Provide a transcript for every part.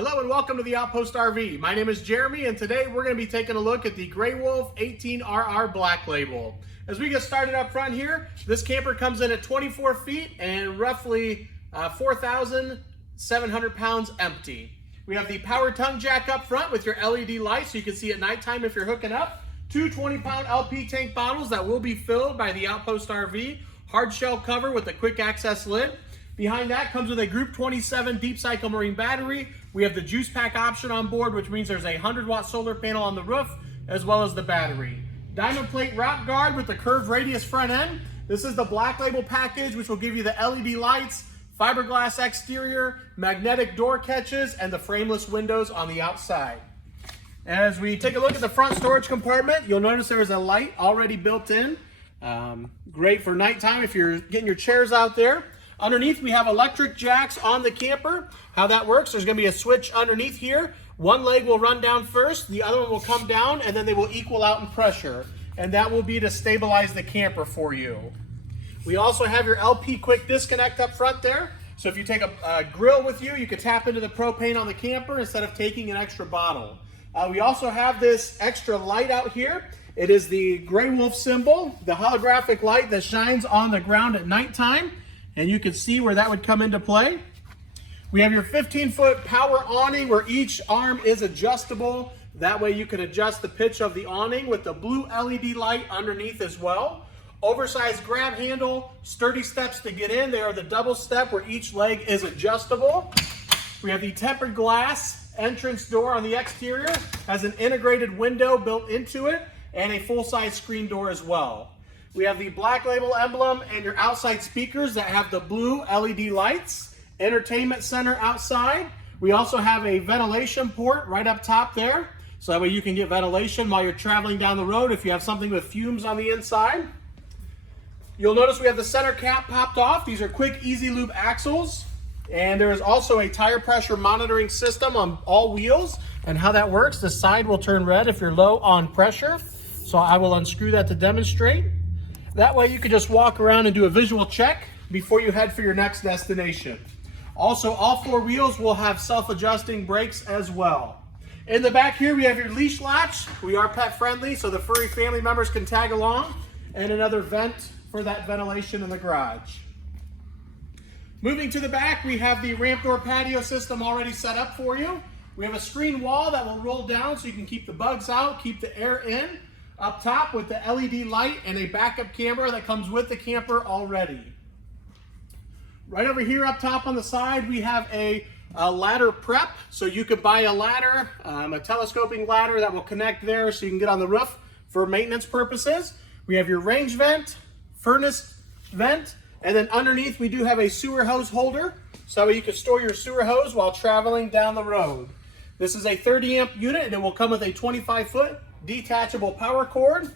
Hello and welcome to the Outpost RV. My name is Jeremy and today we're going to be taking a look at the Grey Wolf 18RR Black Label. As we get started up front here, this camper comes in at 24 feet and roughly 4,700 pounds empty. We have the power tongue jack up front with your LED light so you can see at nighttime if you're hooking up. Two 20-pound LP tank bottles that will be filled by the Outpost RV. Hard shell cover with a quick access lid. Behind that comes with a Group 27 deep cycle marine battery. We have the juice pack option on board, which means there's a 100-watt solar panel on the roof, as well as the battery. Diamond plate rock guard with the curved radius front end. This is the Black Label package, which will give you the LED lights, fiberglass exterior, magnetic door catches, and the frameless windows on the outside. As we take a look at the front storage compartment, you'll notice there is a light already built in. Great for nighttime if you're getting your chairs out there. Underneath, we have electric jacks on the camper. How that works, there's going to be a switch underneath here. One leg will run down first, the other one will come down, and then they will equal out in pressure. And that will be to stabilize the camper for you. We also have your LP quick disconnect up front there. So if you take a grill with you, you can tap into the propane on the camper instead of taking an extra bottle. We also have this extra light out here. It is the Grey Wolf symbol, the holographic light that shines on the ground at nighttime. And you can see where that would come into play. We have your 15-foot power awning where each arm is adjustable. That way you can adjust the pitch of the awning with the blue LED light underneath as well. Oversized grab handle, sturdy steps to get in. They are the double step where each leg is adjustable. We have the tempered glass entrance door on the exterior. Has an integrated window built into it and a full-size screen door as well. We have the Black Label emblem and your outside speakers that have the blue LED lights. Entertainment center outside. We also have a ventilation port right up top there. So that way you can get ventilation while you're traveling down the road if you have something with fumes on the inside. You'll notice we have the center cap popped off. These are quick, easy lube axles. And there is also a tire pressure monitoring system on all wheels. And how that works, the side will turn red if you're low on pressure. So I will unscrew that to demonstrate. That way you can just walk around and do a visual check before you head for your next destination. Also, all four wheels will have self-adjusting brakes as well. In the back here, we have your leash latch. We are pet friendly, so the furry family members can tag along. And another vent for that ventilation in the garage. Moving to the back, we have the ramp door patio system already set up for you. We have a screen wall that will roll down so you can keep the bugs out, keep the air in. Up top with the LED light and a backup camera that comes with the camper already. Right over here up top on the side, we have a ladder prep. So you could buy a ladder, a telescoping ladder that will connect there so you can get on the roof for maintenance purposes. We have your range vent, furnace vent, and then underneath we do have a sewer hose holder so you can store your sewer hose while traveling down the road. This is a 30 amp unit and it will come with a 25-foot detachable power cord.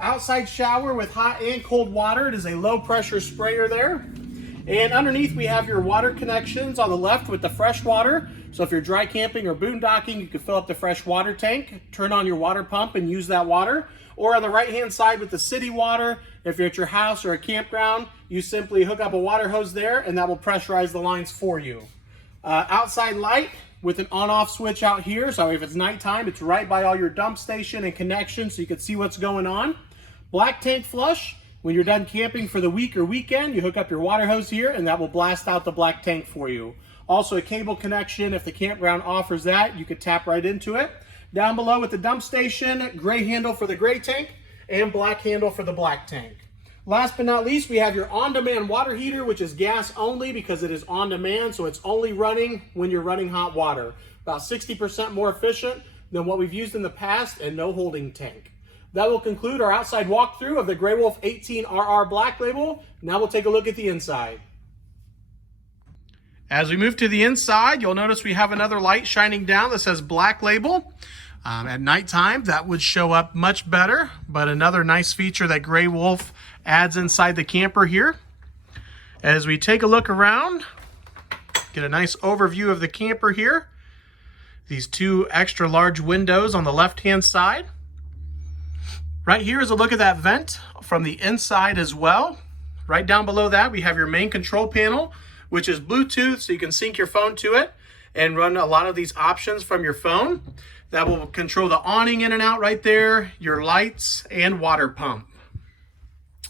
Outside shower with hot and cold water. It is a low pressure sprayer there. And underneath we have your water connections on the left with the fresh water. So if you're dry camping or boondocking, you can fill up the fresh water tank, turn on your water pump and use that water. Or on the right hand side with the city water, if you're at your house or a campground, you simply hook up a water hose there and that will pressurize the lines for you. Outside light with an on-off switch out here, so if it's nighttime, it's right by all your dump station and connections so you can see what's going on. Black tank flush. When you're done camping for the week or weekend, you hook up your water hose here and that will blast out the black tank for you. Also a cable connection, if the campground offers that, you could tap right into it. Down below with the dump station, gray handle for the gray tank and black handle for the black tank. Last but not least, we have your on-demand water heater, which is gas only because it is on demand, so it's only running when you're running hot water. About 60% more efficient than what we've used in the past and no holding tank. That will conclude our outside walkthrough of the Grey Wolf 18RR Black Label. Now we'll take a look at the inside. As we move to the inside, you'll notice we have another light shining down that says Black Label. At nighttime, that would show up much better, but another nice feature that Grey Wolf adds inside the camper here. As we take a look around, get a nice overview of the camper here. These two extra large windows on the left-hand side. Right here is a look at that vent from the inside as well. Right down below that, we have your main control panel, which is Bluetooth, so you can sync your phone to it. and run a lot of these options from your phone. That will control the awning in and out right there, your lights, and water pump.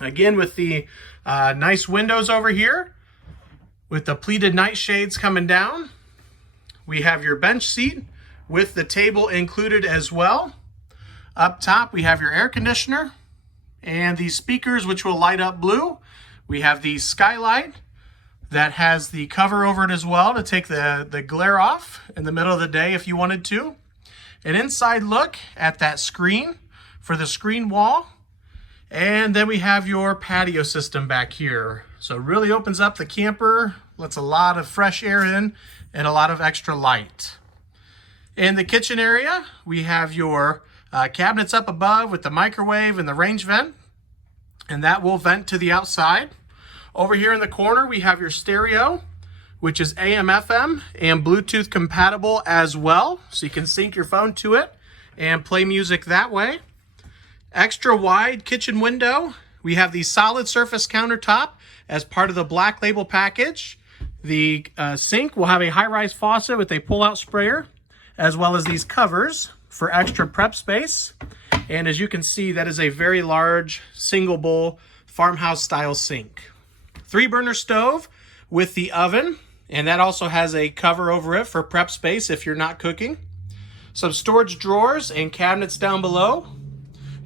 Again, with the nice windows over here, with the pleated nightshades coming down. We have your bench seat with the table included as well. Up top, we have your air conditioner and these speakers, which will light up blue. We have the skylight that has the cover over it as well to take the glare off in the middle of the day if you wanted to. An inside look at that screen for the screen wall. And then we have your patio system back here. So it really opens up the camper, lets a lot of fresh air in and a lot of extra light. In the kitchen area, we have your cabinets up above with the microwave and the range vent, and that will vent to the outside. Over here in the corner, we have your stereo, which is AM, FM, and Bluetooth compatible as well. So you can sync your phone to it and play music that way. Extra wide kitchen window. We have the solid surface countertop as part of the Black Label package. The sink will have a high-rise faucet with a pull-out sprayer, as well as these covers for extra prep space. And as you can see, that is a very large single bowl farmhouse style sink. 3-burner stove with the oven, and that also has a cover over it for prep space if you're not cooking. Some storage drawers and cabinets down below.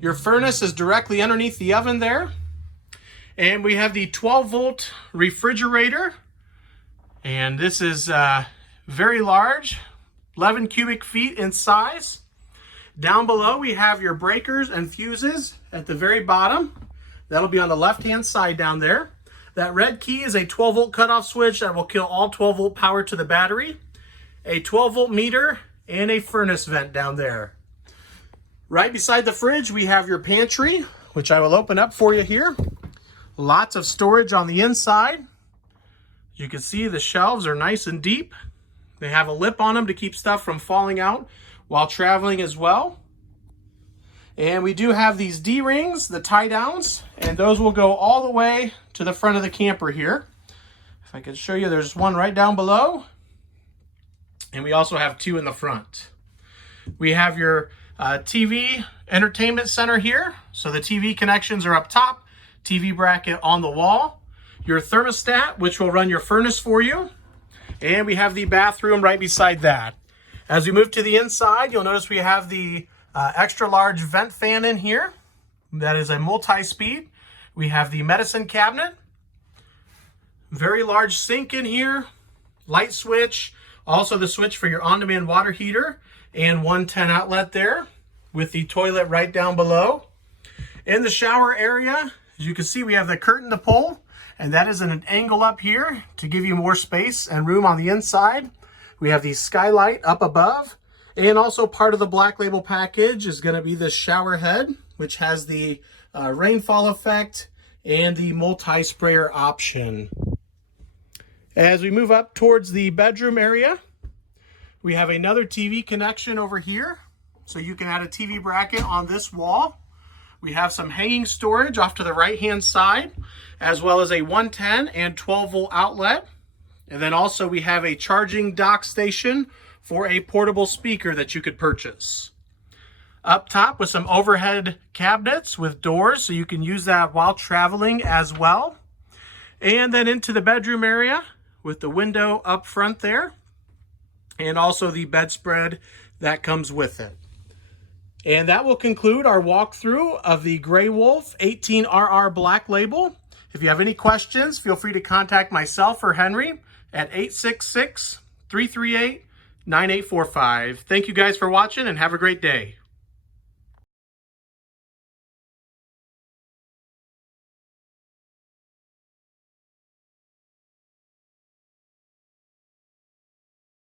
Your furnace is directly underneath the oven there. And we have the 12-volt refrigerator. And this is very large, 11 cubic feet in size. Down below, we have your breakers and fuses at the very bottom. That'll be on the left-hand side down there. That red key is a 12-volt cutoff switch that will kill all 12-volt power to the battery. A 12-volt meter and a furnace vent down there. Right beside the fridge, we have your pantry, which I will open up for you here. Lots of storage on the inside. You can see the shelves are nice and deep. They have a lip on them to keep stuff from falling out while traveling as well. And we do have these D-rings, the tie downs, and those will go all the way to the front of the camper here. If I could show you, there's one right down below. And we also have 2 in the front. We have your TV entertainment center here. So the TV connections are up top, TV bracket on the wall, your thermostat, which will run your furnace for you. And we have the bathroom right beside that. As we move to the inside, you'll notice we have the extra large vent fan in here. That is a multi-speed. We have the medicine cabinet, very large sink in here, light switch, also the switch for your on-demand water heater, and 110 outlet there with the toilet right down below. In the shower area, as you can see, we have the curtain to pull, and that is at an angle up here to give you more space and room on the inside. We have the skylight up above, and also part of the Black Label package is going to be the shower head, which has the rainfall effect and the multi-sprayer option. As we move up towards the bedroom area, we have another TV connection over here. So you can add a TV bracket on this wall. We have some hanging storage off to the right-hand side, as well as a 110 and 12-volt outlet. And then also we have a charging dock station for a portable speaker that you could purchase. Up top with some overhead cabinets with doors, so you can use that while traveling as well. And then into the bedroom area with the window up front there, and also the bedspread that comes with it. And that will conclude our walkthrough of the Grey Wolf 18RR Black Label. If you have any questions, feel free to contact myself or Henry at 866-338-9845. Thank you guys for watching, and have a great day.